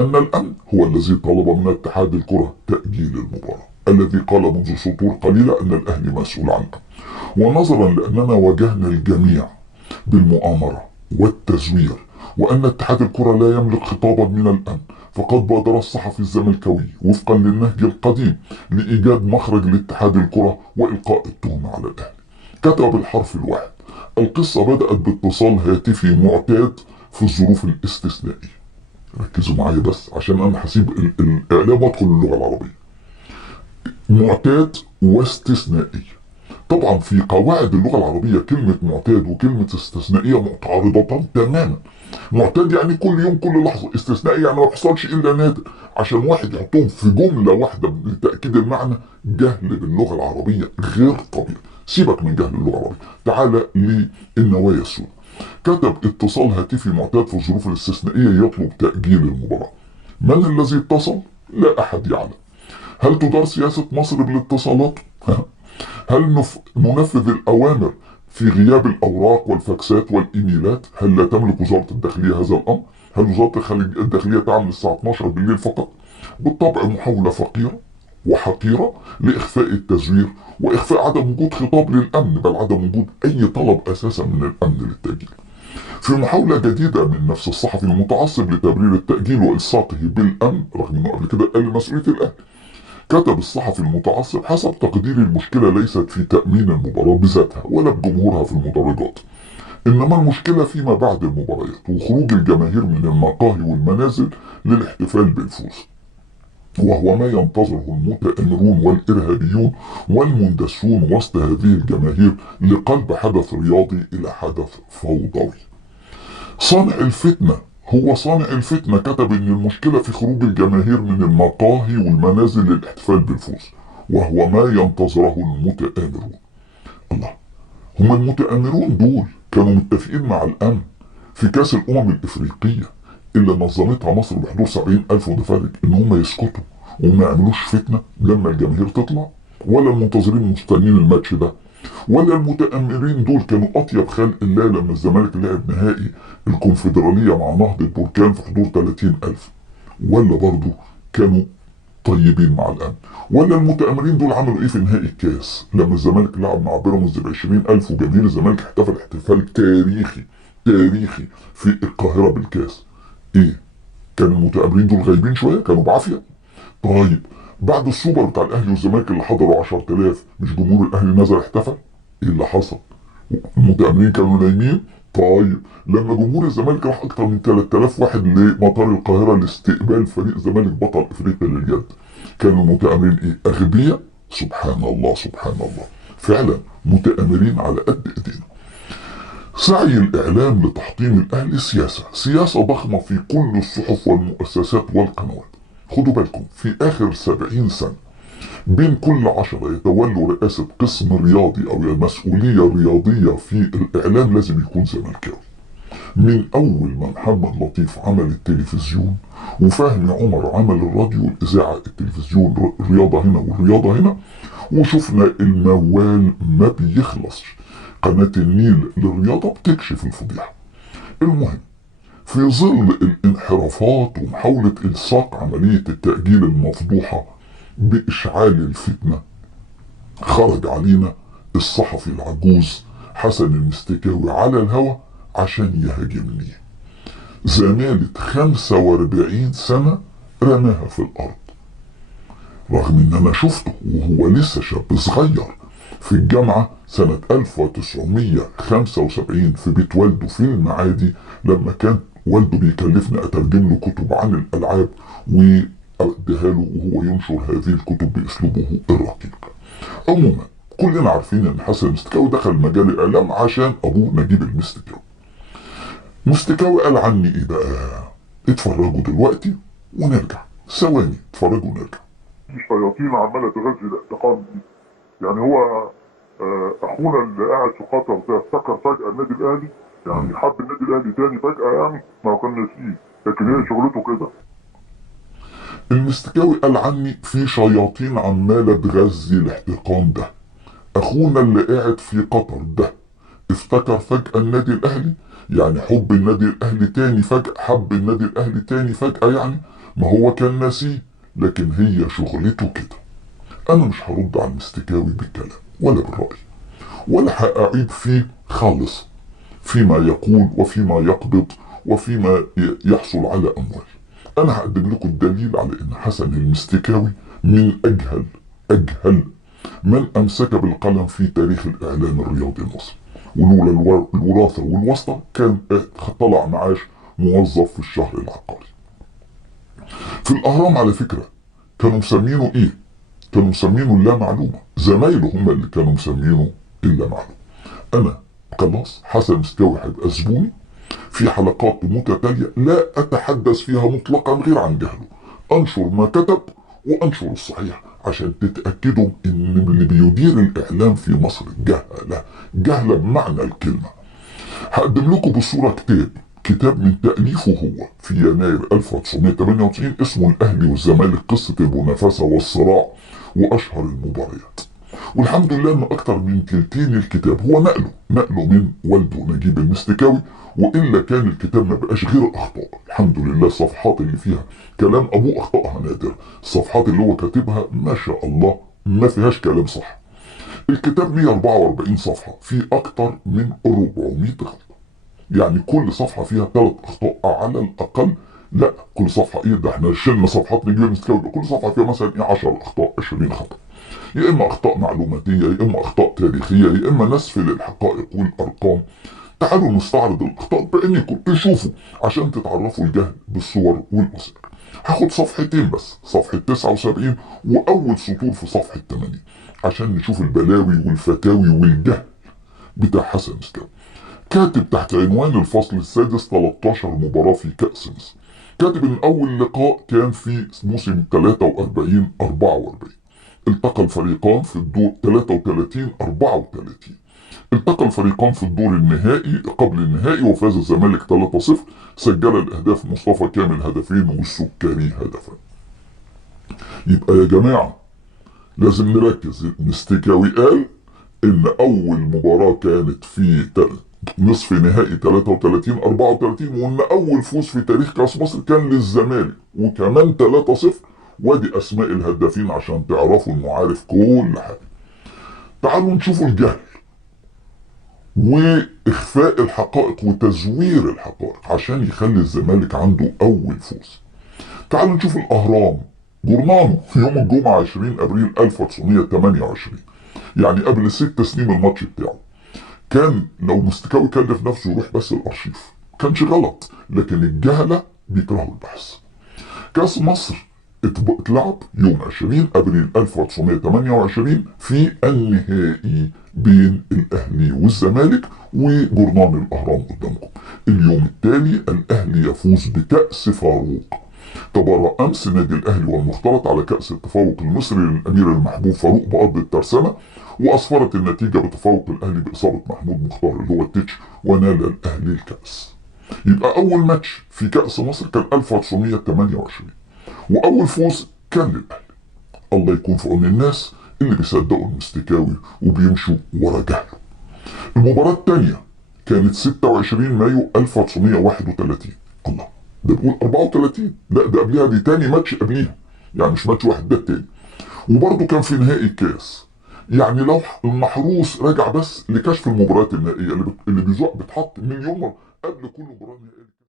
أن الأمن هو الذي طلب من اتحاد الكرة تأجيل المباراة، الذي قال منذ سطور قليلة أن الأهلي مسؤول عنه. ونظرا لأننا واجهنا الجميع بالمؤامرة والتزوير، وأن اتحاد الكرة لا يملك خطابا من الأمن، فقد بادر الصحفي الزملكاوي وفقا للنهج القديم لإيجاد مخرج لاتحاد الكرة وإلقاء التهمة على الأهلي. كتب بالحرف الواحد: القصة بدأت باتصال هاتفي معتاد في الظروف الاستثنائية. ركزوا معايا بس عشان أنا هسيب الإعلام وأدخل اللغة العربية. معتاد واستثنائي. طبعا في قواعد اللغة العربية كلمة معتاد وكلمة استثنائية متعارضتان تماما. معتاد يعني كل يوم كل لحظة، استثنائي يعني ما بيحصلش إلا نادر، عشان واحد يحطهم في جملة واحدة لتأكيد المعنى. جهل باللغة العربية غير طبيعي. سيبك من جهل اللغة العربية، تعال للنوايا السوداء. كتب: اتصال هاتفي معتاد في الظروف الاستثنائية يطلب تأجيل المباراة. من الذي اتصل؟ لا أحد يعلم. هل تدار سياسة مصر بالاتصالات؟ هل ننفذ الأوامر في غياب الأوراق والفاكسات والإيميلات؟ هل لا تملك وزارة الداخلية هذا الأمر؟ هل وزارة الداخلية تعمل الساعة 12 بالليل فقط؟ بالطبع محاولة فقيرة وحقيرة لإخفاء التزوير وإخفاء عدم وجود خطاب للأمن، بل عدم وجود أي طلب أساسا من الأمن للتأجيل. في محاولة جديدة من نفس الصحفي المتعصب لتبرير التأجيل وإلصاقه بالأمن، رغم أنه قبل كده قال مسؤولية الأهلي، كتب الصحفي المتعصب: حسب تقديري المشكلة ليست في تأمين المباراة بذاتها ولا بجمهورها في المدرجات، إنما المشكلة فيما بعد المباريات وخروج الجماهير من المقاهي والمنازل للاحتفال بالفوز، وهو ما ينتظره المتآمرون والإرهابيون والمندسون وسط هذه الجماهير لقلب حدث رياضي إلى حدث فوضوي. صانع الفتنة هو صانع الفتنة كتب إن المشكلة في خروج الجماهير من المقاهي والمنازل للاحتفال بالفوز، وهو ما ينتظره المتآمرون. الله، هم المتآمرون دول كانوا متفقين مع الأمن في كأس الأمم الإفريقية اللي نظمتها مصر بحضور 70,000 متفرج إن هم يسكتوا وما يعملوش فتنة لما الجماهير تطلع؟ ولا المنتظرين مستنين الماتش ده؟ ولا المتآمرين دول كانوا أطيب خلق الله لما الزمالك لعب نهائي الكونفدرالية مع نهضة بركان في حضور 30,000؟ ولا برضو كانوا طيبين مع الأمن؟ ولا المتآمرين دول عملوا إيه في نهائي الكاس لما الزمالك لعب مع بيراميدز ب20,000 وجماهير الزمالك احتفل احتفال تاريخي في القاهرة بالكاس؟ إيه؟ كان المتآمرين دول غايبين شوية؟ كانوا بعافية؟ طيب بعد السوبر بتاع الاهلي والزمالك اللي حضروا 10,000، مش جمهور الاهلي نزل احتفل؟ ايه اللي حصل؟ المتآمرين كانوا نايمين؟ طيب لما جمهور الزمالك راح اكتر من 3000 واحد لمطار القاهره لاستقبال فريق الزمالك بطل افريقيا لليد، كانوا المتآمرين ايه؟ اغبياء؟ سبحان الله سبحان الله، فعلا متآمرين على قد ايدينا. سعي الإعلام لتحطيم الأهلي سياسة ضخمة في كل الصحف والمؤسسات والقنوات. خدوا بالكم، في آخر 70 سنة بين كل 10 يتولوا رئاسة قسم رياضي أو مسؤولية رياضية في الإعلام لازم يكون زملكاوي. من أول ما محمد لطيف عمل التلفزيون، وفهمي عمر عمل الراديو والإذاعة، التلفزيون الرياضة هنا والرياضة هنا، وشفنا الموال ما بيخلصش. قناة النيل للرياضة بتكشف الفضيحة. المهم، في ظل الانحرافات ومحاولة إلصاق عملية التأجيل المفضوحة بإشعال الفتنة، خرج علينا الصحفي العجوز حسن المستكاوي على الهوى عشان يهاجمني. زمالة 45 سنة رماها في الأرض، رغم إن أنا شفته وهو لسه شاب صغير في الجامعة سنة 1975 في بيت والده في المعادي، لما كان والده بيكلفني أترجم له كتب عن الألعاب وأديها له وهو ينشر هذه الكتب بأسلوبه الرقيق. عموما كلنا عارفين إن حسن المستكاوي دخل مجال الإعلام عشان أبوه نجيب المستكاوي. مستكاوي قال عني إيه بقى؟ اتفرجوا دلوقتي ونرجع، ثواني اتفرجوا ونرجع. الشياطين عمالة تغذي الاعتقاد دي. يعني هو اخونا اللي قاعد في قطر ده افتكر فجأة النادي الاهلي، يعني حب النادي الاهلي تاني فجأة، يعني ما كان ناسيه، لكن هي شغلته كده. المستكاوي قال عني في شياطين عمالة تغذي الاحتقان ده. اخونا اللي قاعد في قطر ده افتكر فجأة النادي الاهلي، يعني حب النادي الاهلي تاني فجأة، حب النادي الاهلي تاني فجأة، يعني ما هو كان ناسيه، لكن هي شغلته كده. انا مش هرد على المستكاوي بالكلام ولا بالرأي، ولا هأعيب فيه خالص فيما يقول وفيما يقبض وفيما يحصل على أموال. أنا هقدم لكم الدليل على أن حسن المستكاوي من أجهل من أمسك بالقلم في تاريخ الإعلام الرياضي المصري، ولولا الوراثة والواسطة كان طلع معاش موظف في الشهر العقاري. في الأهرام على فكرة كانوا مسمينه إيه؟ كانوا مسمينه لا معلومة، زمايله هم اللي كانوا مسمينه إلا معلومة. أنا خلاص حسن المستكاوي هيبقى زبوني في حلقات متتالية لا أتحدث فيها مطلقا غير عن جهله، أنشر ما كتب وأنشر الصحيح عشان تتأكدوا إن اللي بيدير الإعلام في مصر جهلة بمعنى الكلمة. هقدم لكم بالصورة كتاب من تأليفه هو في يناير 1998 اسمه الأهلي والزمالك، قصة المنافسة والصراع وأشهر المباريات. والحمد لله ان اكتر من تلتين الكتاب هو نقله من والده نجيب المستكاوي، والا كان الكتاب ما بقاش غير اخطاء. الحمد لله الصفحات اللي فيها كلام ابوه اخطائها نادر، الصفحات اللي هو كاتبها ما شاء الله ما فيهاش كلام صح. الكتاب 144 صفحة فيه اكتر من 400 غلطة، يعني كل صفحة فيها 3 اخطاء على الاقل. لا كل صفحة ايه ده، احنا شلنا صفحات نجيب المستكاوي، كل صفحة فيها مثلا 10 اخطاء 20 خطأ، يا اما اخطاء معلوماتيه، يا اما اخطاء تاريخيه، يا اما نسف للحقائق والارقام. تعالوا نستعرض الاخطاء بعينكم تشوفوا عشان تتعرفوا الجهل بالصور والوثائق. هاخد صفحتين بس، صفحه 79 واول سطور في صفحه 80 عشان نشوف البلاوي والفتاوي والجهل بتاع حسن المستكاوي. كاتب تحت عنوان الفصل السادس 13 مباراه في كأس مصر، كاتب ان اول لقاء كان في موسم 43-44، التقى الفريقان في الدور 33-34، التقى الفريقان في الدور النهائي قبل النهائي وفاز الزمالك 3-0، سجل الاهداف مصطفى كامل هدفين والسكري هدفا. يبقى يا جماعة لازم نركز، المستكاوي قال ان اول مباراة كانت في نصف نهائي 33-34، وان اول فوز في تاريخ كاس مصر كان للزمالك وكمان 3-0. وادي اسماء الهدافين عشان تعرفوا انه عارف كل حاجه. تعالوا نشوفوا الجهل واخفاء الحقائق وتزوير الحقائق عشان يخلي الزمالك عنده اول فوز. تعالوا نشوف الاهرام جورنانه في يوم الجمعه 20 ابريل 1928، يعني قبل 6 سنين الماتش بتاعه. كان لو مستكاوي كلف نفسه يروح بس الارشيف كانش غلط، لكن الجهله بيكرهوا البحث. كاس مصر اتلعب يوم 20 ابريل 1928 في النهائي بين الاهلي والزمالك، وجورنان الاهرام قدامكم. اليوم التالي الاهلي يفوز بكأس فاروق. تبارى امس نادي الاهلي والمختلط على كأس التفوق المصري للامير المحبوب فاروق بارض الترسانة، واسفرت النتيجة بتفوق الاهلي باصابة محمود مختار اللي هو التتش، ونال الاهلي الكأس. يبقى اول ماتش في كأس مصر كان 1928، واول فوز كان للاهلي. الله يكون في عون الناس اللي بيصدقوا المستكاوي وبيمشوا ورا جهله. المباراة الثانية كانت 26 مايو 1931. الله، ده بيقول 34، لا ده قبلها، دي تاني ماتش قبليها، يعني مش ماتش واحد، ده التاني. وبرضه كان في نهائي الكاس. يعني لو المحروس رجع بس لكشف المباريات النهائية اللي بيزوق بتحط من يوم قبل كل مباراة نهائية.